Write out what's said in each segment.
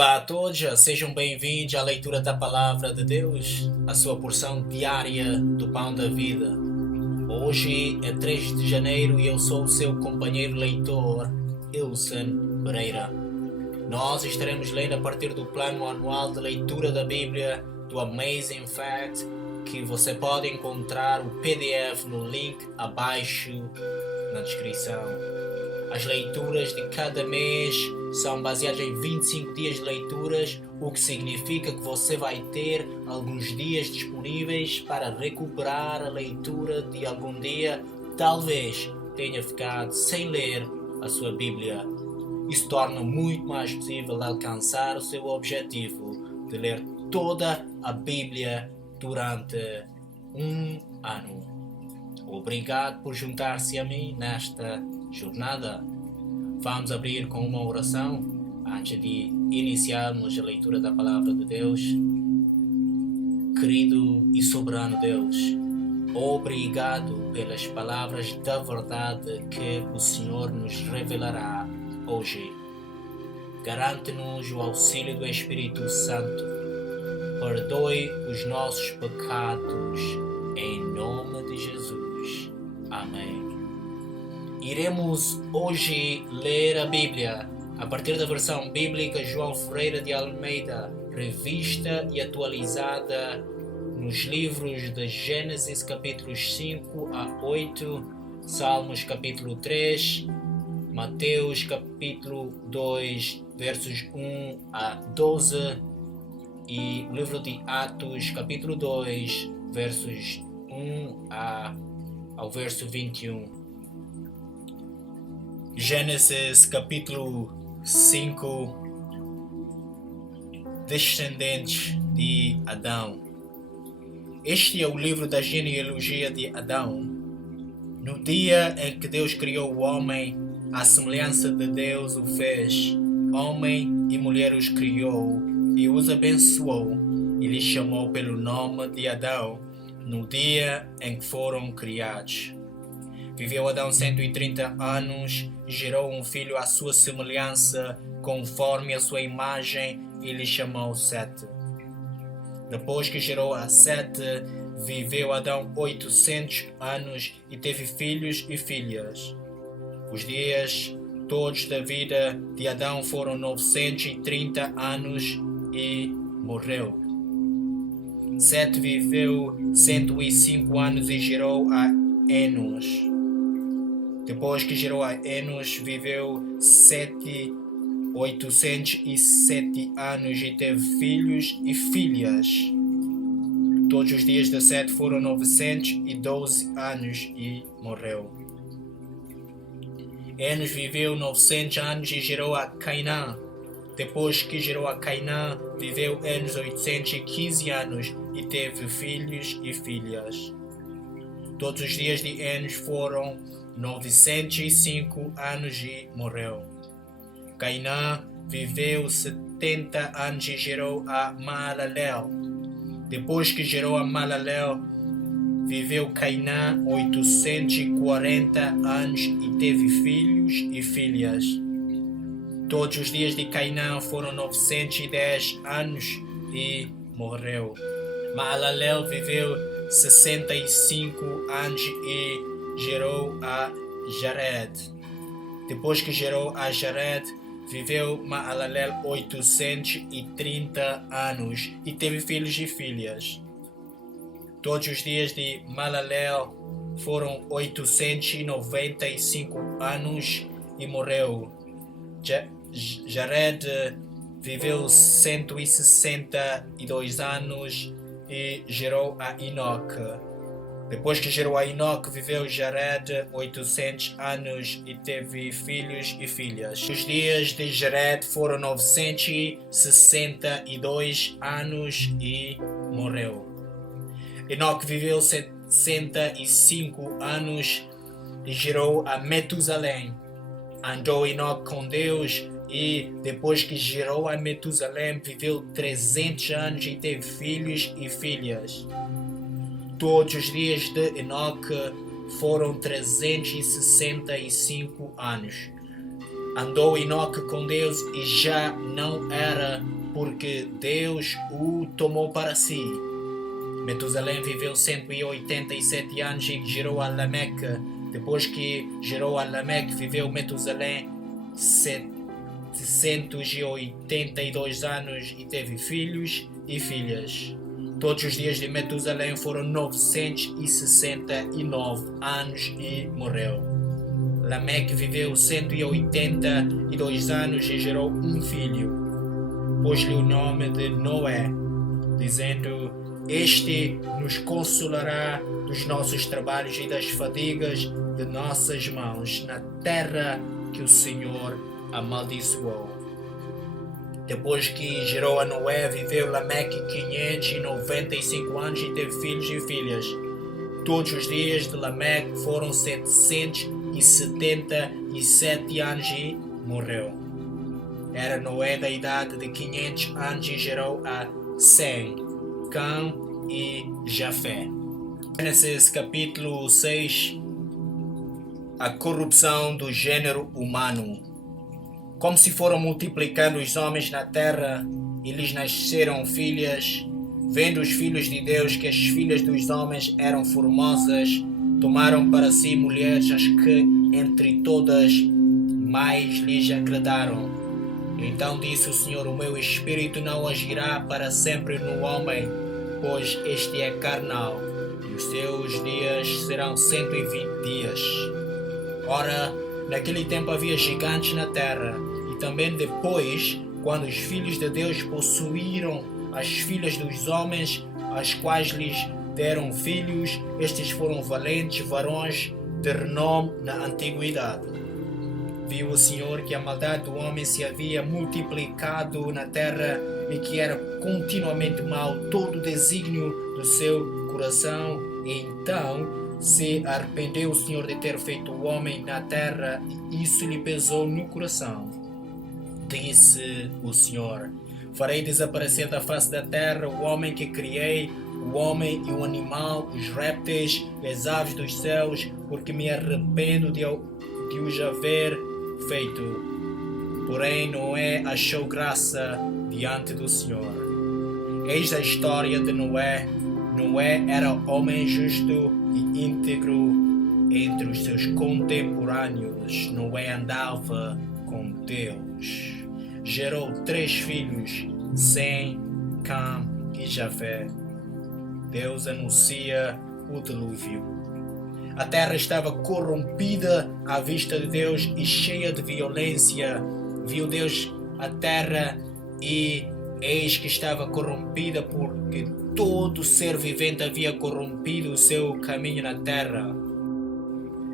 Olá a todos, sejam bem-vindos à leitura da Palavra de Deus, a sua porção diária do Pão da Vida. Hoje é 3 de janeiro e eu sou o seu companheiro leitor, Ilson Pereira. Nós estaremos lendo a partir do plano anual de leitura da Bíblia, do Amazing Fact, que você pode encontrar o PDF no link abaixo na descrição. As leituras de cada mês são baseadas em 25 dias de leituras, o que significa que você vai ter alguns dias disponíveis para recuperar a leitura de algum dia. Talvez tenha ficado sem ler a sua Bíblia. Isso torna muito mais possível alcançar o seu objetivo de ler toda a Bíblia durante um ano. Obrigado por juntar-se a mim nesta jornada. Vamos abrir com uma oração antes de iniciarmos a leitura da Palavra de Deus. Querido e soberano Deus, obrigado pelas palavras da verdade que o Senhor nos revelará hoje. Garante-nos o auxílio do Espírito Santo. Perdoe os nossos pecados em nome de Jesus. Amém. Iremos hoje ler a Bíblia a partir da versão bíblica João Ferreira de Almeida, revista e atualizada nos livros de Gênesis capítulos 5 a 8, Salmos capítulo 3, Mateus capítulo 2, versos 1 a 12 e o livro de Atos capítulo 2, versos 1 ao verso 21. Gênesis capítulo 5. Descendentes de Adão. Este é o livro da genealogia de Adão. No dia em que Deus criou o homem, à semelhança de Deus o fez. Homem e mulher os criou e os abençoou e lhes chamou pelo nome de Adão no dia em que foram criados. Viveu Adão 130 anos e gerou um filho à sua semelhança, conforme a sua imagem, e lhe chamou Sete. Depois que gerou a Sete, viveu Adão 800 anos e teve filhos e filhas. Os dias todos da vida de Adão foram 930 anos e morreu. Sete viveu 105 anos e gerou a Enos. Depois que gerou a Enos, viveu 807 anos e teve filhos e filhas. Todos os dias de Sete foram 912 anos e morreu. Enos viveu 900 anos e gerou a Cainã. Depois que gerou a Cainã, viveu Enos 815 anos e teve filhos e filhas. Todos os dias de Enos foram 905 anos e morreu. Cainã viveu 70 anos e gerou a Maalalel. Depois que gerou a Maalalel, viveu Cainã 840 anos e teve filhos e filhas. Todos os dias de Cainã foram 910 anos e morreu. Maalalel viveu 65 anos e gerou a Jared. Depois que gerou a Jared, viveu Maalalel 830 anos e teve filhos e filhas. Todos os dias de Maalalel foram 895 anos e morreu. Jared viveu 162 anos e gerou a Enoque. Depois que gerou a Enoque, viveu Jared 800 anos e teve filhos e filhas. Os dias de Jared foram 962 anos e morreu. Enoque viveu 65 anos e gerou a Metusalém. Andou Enoque com Deus e, depois que gerou a Metusalém, viveu 300 anos e teve filhos e filhas. Todos os dias de Enoque foram 365 anos. Andou Enoque com Deus e já não era, porque Deus o tomou para si. Metusalém viveu 187 anos e gerou a Lameque. Depois que gerou a Lameque, viveu Metusalém 782 anos e teve filhos e filhas. Todos os dias de Metusalém foram 969 anos e morreu. Lameque viveu 182 anos e gerou um filho. Pôs-lhe o nome de Noé, dizendo: Este nos consolará dos nossos trabalhos e das fadigas de nossas mãos na terra que o Senhor amaldiçoou. Depois que gerou a Noé, viveu Lameque 595 anos e teve filhos e filhas. Todos os dias de Lameque foram 777 anos e morreu. Era Noé da idade de 500 anos e gerou a Sem, Cã e Jafé. Gênesis capítulo 6. A corrupção do gênero humano. Como se foram multiplicando os homens na terra e lhes nasceram filhas, vendo os filhos de Deus que as filhas dos homens eram formosas, tomaram para si mulheres as que entre todas mais lhes agradaram. Então disse o Senhor: O meu espírito não agirá para sempre no homem, pois este é carnal, e os seus dias serão 120 dias. Ora, naquele tempo havia gigantes na terra, e também depois, quando os filhos de Deus possuíram as filhas dos homens, as quais lhes deram filhos, estes foram valentes varões de renome na antiguidade. Viu o Senhor que a maldade do homem se havia multiplicado na terra e que era continuamente mau todo o desígnio do seu coração, e então se arrependeu o Senhor de ter feito o homem na terra, e isso lhe pesou no coração. Disse o Senhor: Farei desaparecer da face da terra o homem que criei, o homem e o animal, os répteis e as aves dos céus, porque me arrependo de os haver feito. Porém Noé achou graça diante do Senhor. Eis a história de Noé. Noé era homem justo e íntegro entre os seus contemporâneos. Noé andava com Deus. Gerou 3 filhos, Sem, Cã e Jafé. Deus anuncia o dilúvio. A terra estava corrompida à vista de Deus e cheia de violência. Viu Deus a terra e eis que estava corrompida, porque todo ser vivente havia corrompido o seu caminho na terra.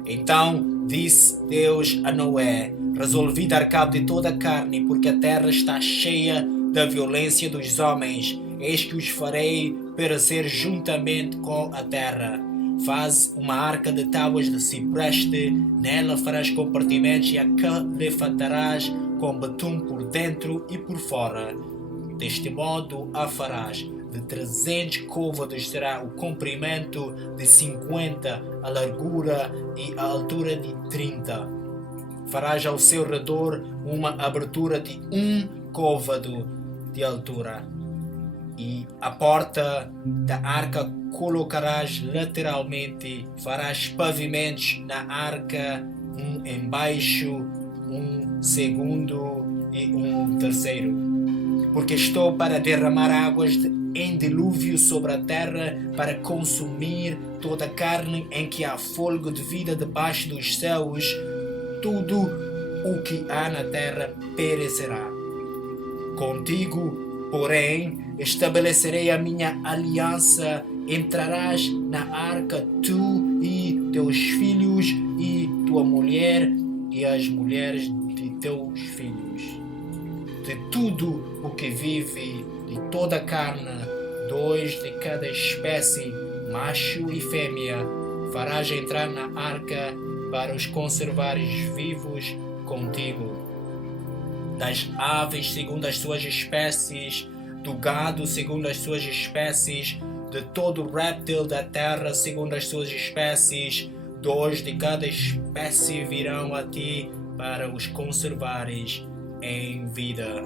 Então disse Deus a Noé: Resolvi dar cabo de toda a carne, porque a terra está cheia da violência dos homens. Eis que os farei perecer juntamente com a terra. Faz uma arca de tábuas de cipreste, nela farás compartimentos e a levantarás com betume por dentro e por fora. Deste modo a farás. De 300 côvados será o comprimento, de 50 a largura e a altura de 30. Farás ao seu redor uma abertura de 1 côvado de altura. E a porta da arca colocarás lateralmente, farás pavimentos na arca, um embaixo, um segundo e um terceiro. Porque estou para derramar águas em dilúvio sobre a terra, para consumir toda a carne em que há fôlego de vida debaixo dos céus. Tudo o que há na terra perecerá. Contigo, porém, estabelecerei a minha aliança. Entrarás na arca, tu e teus filhos e tua mulher e as mulheres de teus filhos. De tudo o que vive, de toda a carne, 2 de cada espécie, macho e fêmea, farás entrar na arca para os conservares vivos contigo. Das aves segundo as suas espécies, do gado segundo as suas espécies, de todo o réptil da terra segundo as suas espécies, 2 de cada espécie virão a ti, para os conservares em vida.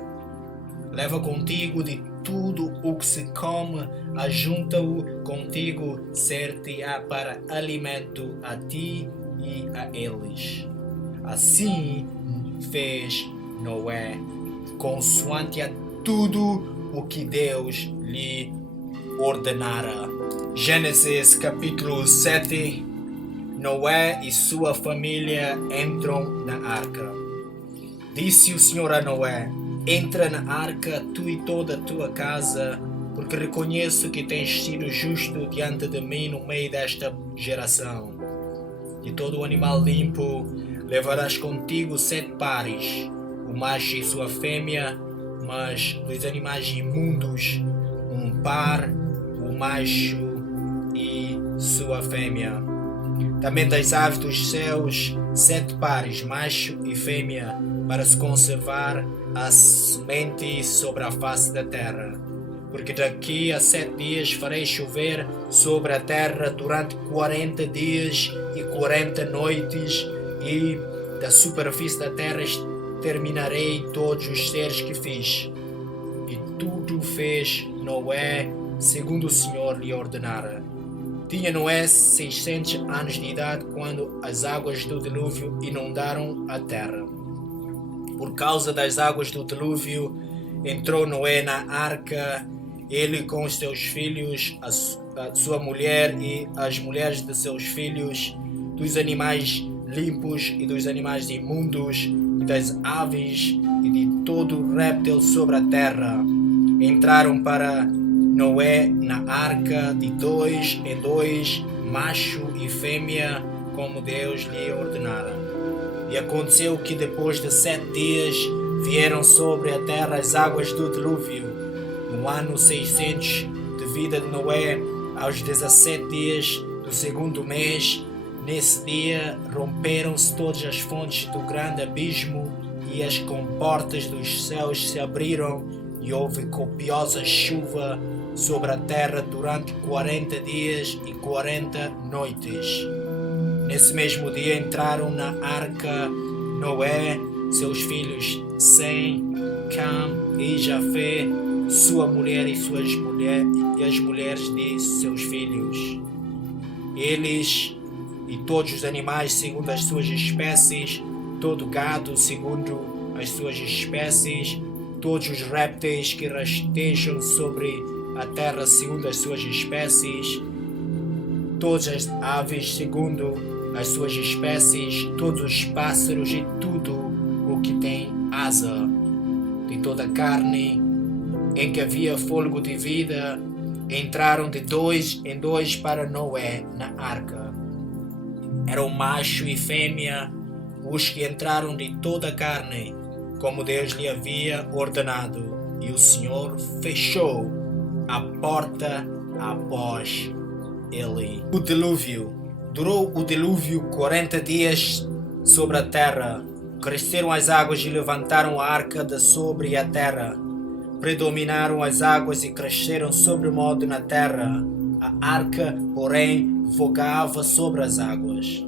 Leva contigo de tudo o que se come, ajunta-o contigo, ser-te-á para alimento a ti e a eles. Assim fez Noé, consoante a tudo o que Deus lhe ordenara. Gênesis capítulo 7. Noé e sua família entram na arca. Disse o Senhor a Noé: entra na arca, tu e toda a tua casa, porque reconheço que tens sido justo diante de mim no meio desta geração. De todo o animal limpo levarás contigo 7 pares, o macho e sua fêmea, mas dos animais imundos, 1 par, o macho e sua fêmea. Também das aves dos céus, 7 pares, macho e fêmea, para se conservar a semente sobre a face da terra. Porque daqui a 7 dias farei chover sobre a terra durante 40 dias e 40 noites, e da superfície da terra exterminarei todos os seres que fiz. E tudo fez Noé segundo o Senhor lhe ordenara. Tinha Noé 600 anos de idade quando as águas do dilúvio inundaram a terra. Por causa das águas do dilúvio, entrou Noé na arca, ele com os seus filhos, a sua mulher e as mulheres de seus filhos, dos animais limpos e dos animais imundos, e das aves e de todo réptil sobre a terra. Entraram para Noé na arca de 2 em 2, macho e fêmea, como Deus lhe ordenara. E aconteceu que depois de 7 dias vieram sobre a terra as águas do dilúvio. No ano 600 de vida de Noé, aos 17 dias do 2º mês, nesse dia romperam-se todas as fontes do grande abismo e as comportas dos céus se abriram e houve copiosa chuva sobre a terra durante 40 dias e 40 noites. Nesse mesmo dia entraram na arca Noé, seus filhos Sem, Cam e Jafé, sua mulher e as mulheres de seus filhos. Eles e todos os animais segundo as suas espécies, todo gado segundo as suas espécies, todos os répteis que rastejam sobre a terra segundo as suas espécies, todas as aves segundo as suas espécies, todos os pássaros e tudo o que tem asa, de toda a carne em que havia fôlego de vida, entraram de 2 em 2 para Noé na arca. Eram macho e fêmea os que entraram de toda a carne, como Deus lhe havia ordenado, e o Senhor fechou a porta após ele. O dilúvio. Durou o dilúvio 40 dias sobre a terra. Cresceram as águas e levantaram a arca de sobre a terra. Predominaram as águas e cresceram sobremodo na terra. A arca, porém, vogava sobre as águas.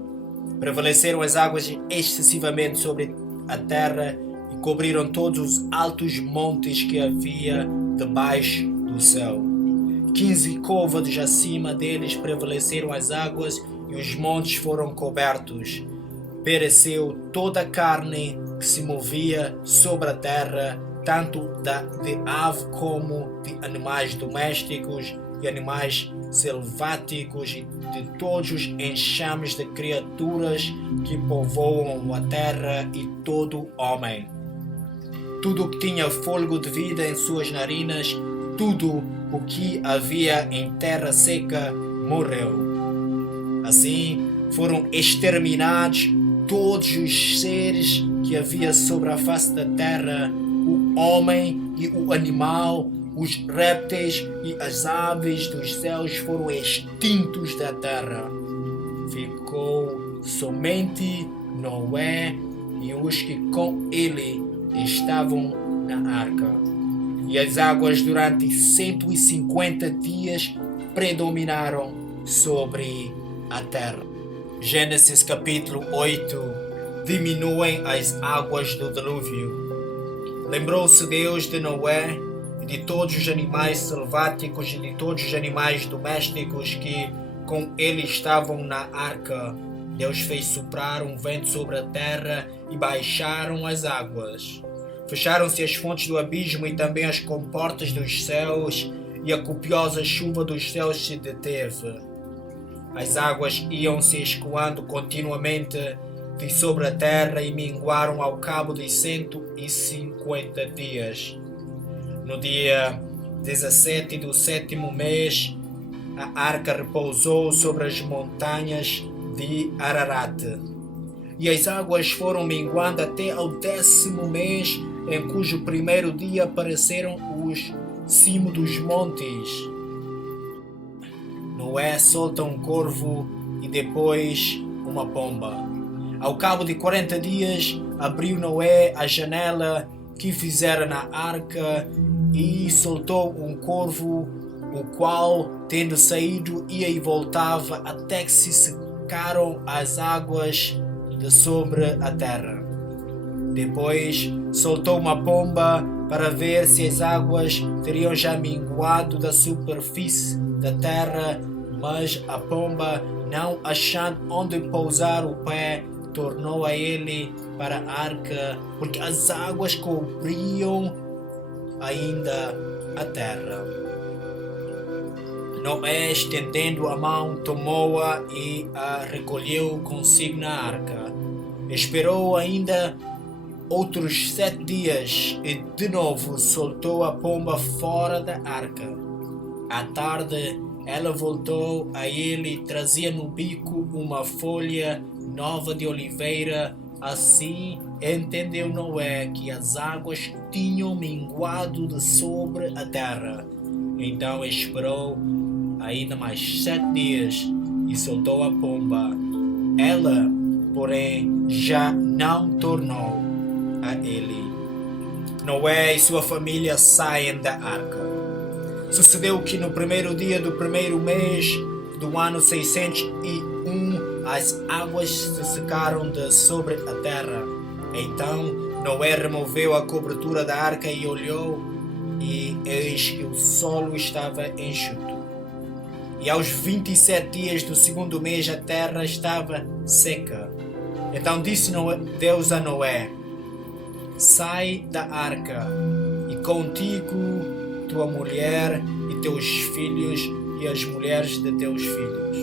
Prevaleceram as águas excessivamente sobre a terra e cobriram todos os altos montes que havia debaixo do céu. 15 côvados acima deles prevaleceram as águas e os montes foram cobertos. Pereceu toda a carne que se movia sobre a terra, tanto de ave como de animais domésticos e animais selváticos e de todos os enxames de criaturas que povoam a terra e todo homem. Tudo o que tinha fôlego de vida em suas narinas, tudo o que havia em terra seca, morreu. Assim foram exterminados todos os seres que havia sobre a face da terra, o homem e o animal, os répteis e as aves dos céus foram extintos da terra. Ficou somente Noé e os que com ele estavam na arca. E as águas durante 150 dias predominaram sobre a terra. Gênesis capítulo 8. diminuem as águas do dilúvio. Lembrou-se Deus de Noé e de todos os animais selváticos e de todos os animais domésticos que com ele estavam na arca. Deus fez soprar um vento sobre a terra e baixaram as águas. Fecharam-se as fontes do abismo e também as comportas dos céus, e a copiosa chuva dos céus se deteve. As águas iam se escoando continuamente de sobre a terra e minguaram ao cabo de 150 dias. No dia 17 do 7º mês, a arca repousou sobre as montanhas de Ararat. E as águas foram minguando até ao 10º mês, em cujo primeiro dia apareceram os cimos dos montes. Noé solta um corvo e depois uma pomba. Ao cabo de 40 dias, abriu Noé a janela que fizera na arca e soltou um corvo, o qual, tendo saído, ia e voltava até que se secaram as águas de sobre a terra. Depois soltou uma pomba para ver se as águas teriam já minguado da superfície da terra, mas a pomba, não achando onde pousar o pé, tornou a ele para a arca, porque as águas cobriam ainda a terra. Noé, estendendo a mão, tomou-a e a recolheu consigo na arca. Esperou ainda outros 7 dias e de novo soltou a pomba fora da arca. À tarde, ela voltou a ele e trazia no bico uma folha nova de oliveira. Assim entendeu Noé que as águas tinham minguado de sobre a terra. Então esperou ainda mais 7 dias e soltou a pomba. Ela, porém, já não tornou a ele. Noé e sua família saem da arca. Sucedeu que no primeiro dia do primeiro mês do ano 601 as águas se secaram de sobre a terra. Então Noé removeu a cobertura da arca e olhou, e eis que o solo estava enxuto. E aos 27 dias do 2º mês a terra estava seca. Então disse Deus a Noé: sai da arca, e contigo tua mulher e teus filhos e as mulheres de teus filhos,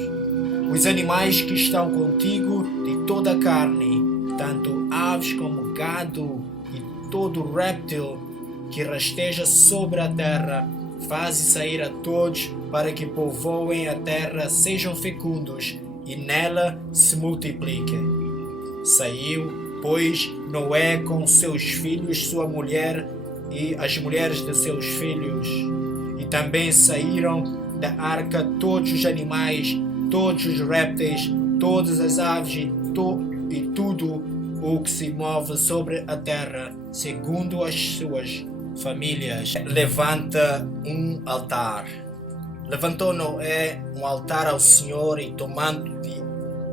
os animais que estão contigo de toda a carne, tanto aves como gado e todo réptil que rasteja sobre a terra. Faze sair a todos para que povoem a terra, sejam fecundos e nela se multipliquem. Saiu, pois, Noé com seus filhos, sua mulher e as mulheres de seus filhos. E também saíram da arca todos os animais, todos os répteis, todas as aves e tudo o que se move sobre a terra, segundo as suas famílias. Levanta um altar. Levantou Noé um altar ao Senhor e, tomando de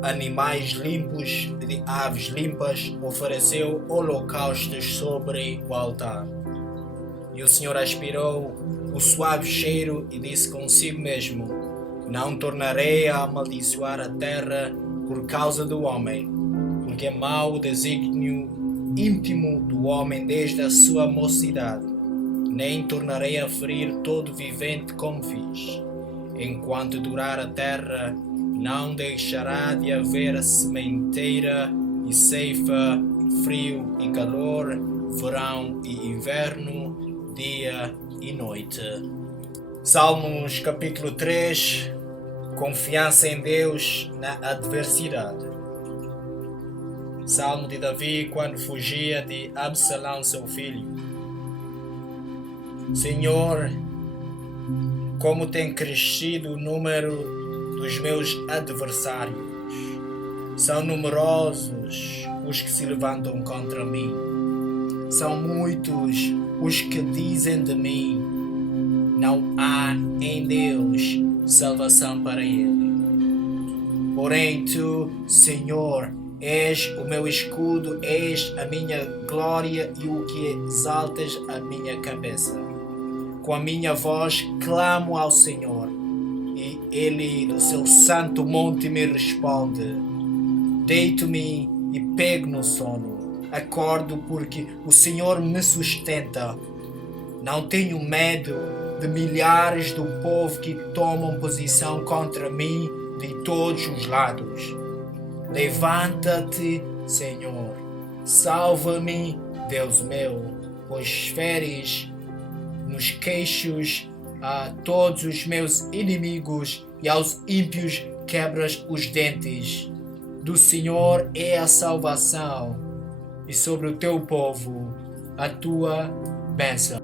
animais limpos e de aves limpas, ofereceu holocaustos sobre o altar. E o Senhor aspirou o suave cheiro e disse consigo mesmo: não tornarei a amaldiçoar a terra por causa do homem, porque é mau o desígnio íntimo do homem desde a sua mocidade. Nem tornarei a ferir todo vivente como fiz. Enquanto durar a terra, não deixará de haver sementeira e ceifa, frio e calor, verão e inverno, dia e noite. Salmos capítulo 3. Confiança em Deus na adversidade. Salmo de Davi quando fugia de Absalão, seu filho. Senhor, como tem crescido o número dos meus adversários. São numerosos os que se levantam contra mim. São muitos os que dizem de mim: não há em Deus salvação para ele. Porém tu, Senhor, És o meu escudo, és a minha glória e o que exaltas a minha cabeça. Com a minha voz clamo ao Senhor, e Ele do seu santo monte me responde. Deito-me e pego no sono. Acordo porque o Senhor me sustenta. Não tenho medo de milhares do povo que tomam posição contra mim de todos os lados. Levanta-te, Senhor. Salva-me, Deus meu, pois feres nos queixos a todos os meus inimigos e aos ímpios quebras os dentes. Do Senhor é a salvação, e sobre o teu povo a tua bênção.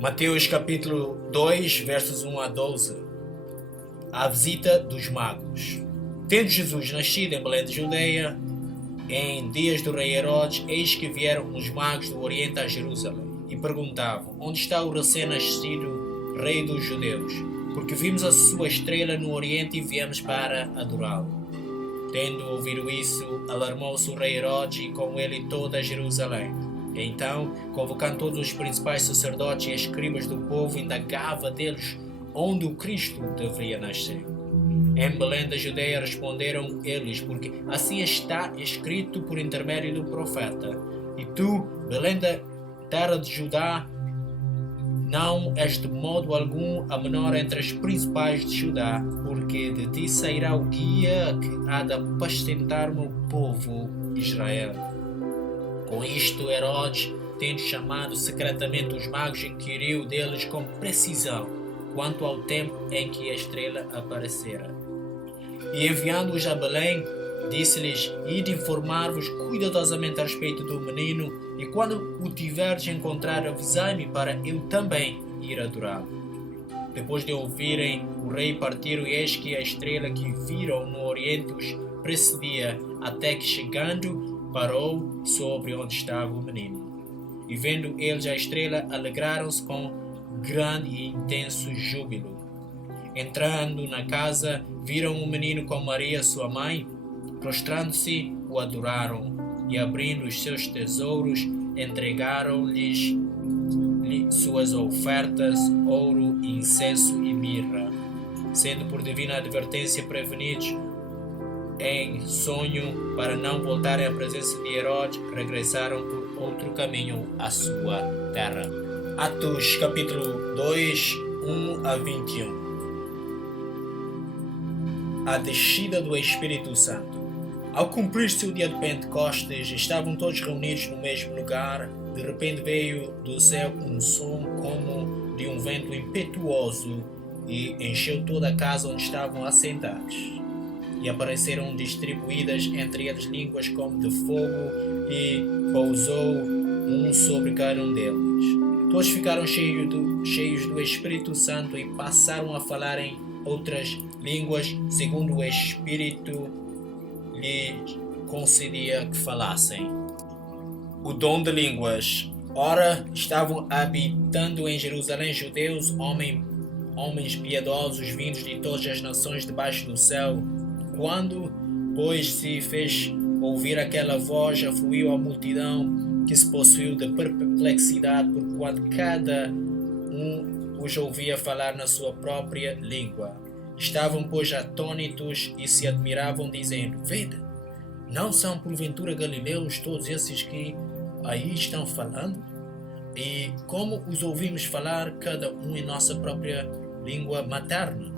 Mateus capítulo 2, versos 1 a 12. A visita dos magos. Tendo Jesus nascido em Belém de Judeia, em dias do rei Herodes, eis que vieram os magos do Oriente a Jerusalém e perguntavam: onde está o recém-nascido rei dos judeus? Porque vimos a sua estrela no Oriente e viemos para adorá-lo. Tendo ouvido isso, alarmou-se o rei Herodes e com ele toda Jerusalém. E então, convocando todos os principais sacerdotes e escribas do povo, indagava deles onde o Cristo deveria nascer. Em Belém da Judeia responderam eles, porque assim está escrito por intermédio do profeta. E tu, Belém da terra de Judá, não és de modo algum a menor entre as principais de Judá, porque de ti sairá o guia que há de apacentar o meu povo Israel. Com isto, Herodes, tendo chamado secretamente os magos, inquiriu deles com precisão quanto ao tempo em que a estrela aparecera. E enviando-os a Belém, disse-lhes: ide informar-vos cuidadosamente a respeito do menino, e quando o tiverdes encontrado, avisai-me para eu também ir adorá-lo. Depois de ouvirem o rei, partiram, e eis que a estrela que viram no Oriente os precedia, até que, chegando, parou sobre onde estava o menino. E vendo eles a estrela, alegraram-se com grande e intenso júbilo. Entrando na casa, viram o menino com Maria, sua mãe. Prostrando-se, o adoraram, e abrindo os seus tesouros, entregaram-lhes suas ofertas, ouro, incenso e mirra. Sendo por divina advertência prevenidos em sonho para não voltarem à presença de Herodes, regressaram por outro caminho à sua terra. Atos capítulo 2, 1 a 21. A descida do Espírito Santo. Ao cumprir-se o dia de Pentecostes, estavam todos reunidos no mesmo lugar. De repente veio do céu um som como de um vento impetuoso e encheu toda a casa onde estavam assentados. E apareceram distribuídas entre eles línguas como de fogo, e pousou um sobre cada um deles. Todos ficaram cheios do Espírito Santo e passaram a falar em outras línguas, segundo o Espírito lhes concedia que falassem. O dom de línguas. Ora, estavam habitando em Jerusalém judeus, homens piedosos vindos de todas as nações debaixo do céu. Quando, pois, se fez ouvir aquela voz, afluiu a multidão, que se possuiu de perplexidade, porquanto cada um os ouvia falar na sua própria língua. Estavam, pois, atônitos e se admiravam, dizendo: vede, não são porventura galileus todos esses que aí estão falando? E como os ouvimos falar, cada um em nossa própria língua materna?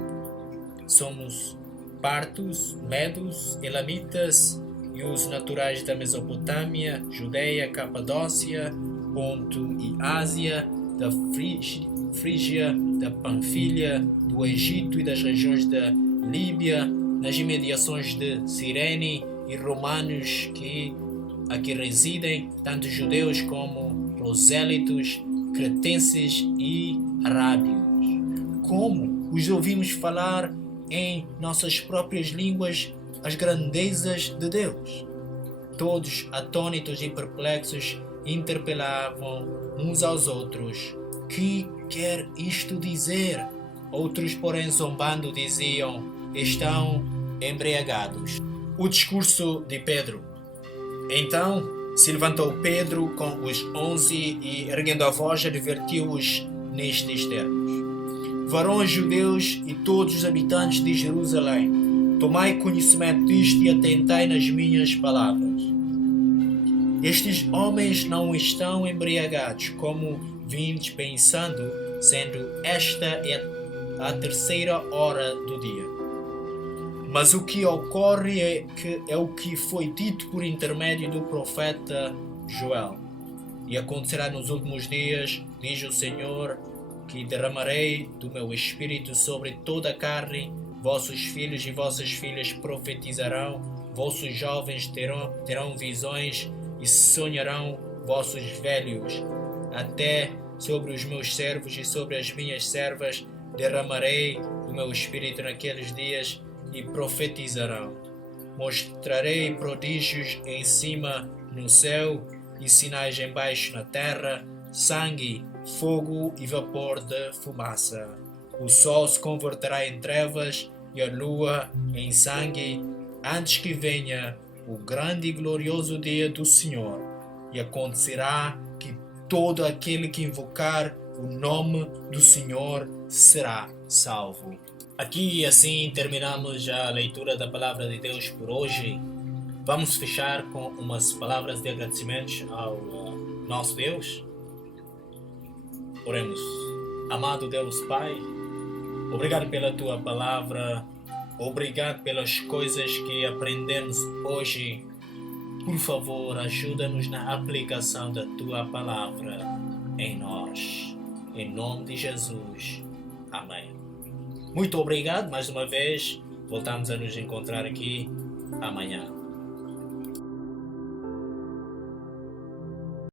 Somos partos, medos, elamitas e os naturais da Mesopotâmia, Judeia, Capadócia, Ponto e Ásia, da Frígia, da Panfilha, do Egito e das regiões da Líbia, nas imediações de Cirene, e romanos que aqui residem, tanto judeus como prosélitos, cretenses e arábios. Como os ouvimos falar em nossas próprias línguas as grandezas de Deus? Todos, atônitos e perplexos, interpelavam uns aos outros: que quer isto dizer? Outros, porém, zombando, diziam: estão embriagados. O discurso de Pedro. Então se levantou Pedro com os 11 e, erguendo a voz, advertiu-os nestes termos: Varões judeus e todos os habitantes de Jerusalém, tomai conhecimento disto e atentai nas minhas palavras. Estes homens não estão embriagados, como vindes pensando, sendo esta a terceira hora do dia. Mas o que ocorre é o que foi dito por intermédio do profeta Joel. E acontecerá nos últimos dias, diz o Senhor, que derramarei do meu espírito sobre toda a carne, vossos filhos e vossas filhas profetizarão, vossos jovens terão visões e sonharão vossos velhos. Até sobre os meus servos e sobre as minhas servas derramarei do meu espírito naqueles dias e profetizarão. Mostrarei prodígios em cima no céu e sinais embaixo na terra, sangue, fogo e vapor de fumaça. O sol se converterá em trevas e a lua em sangue, antes que venha o grande e glorioso dia do Senhor. E acontecerá que todo aquele que invocar o nome do Senhor será salvo. Aqui assim terminamos a leitura da Palavra de Deus por hoje. Vamos fechar com umas palavras de agradecimento ao nosso Deus. Oremos. Amado Deus Pai, obrigado pela Tua Palavra, obrigado pelas coisas que aprendemos hoje. Por favor, ajuda-nos na aplicação da Tua Palavra em nós. Em nome de Jesus. Amém. Muito obrigado mais uma vez. Voltamos a nos encontrar aqui amanhã.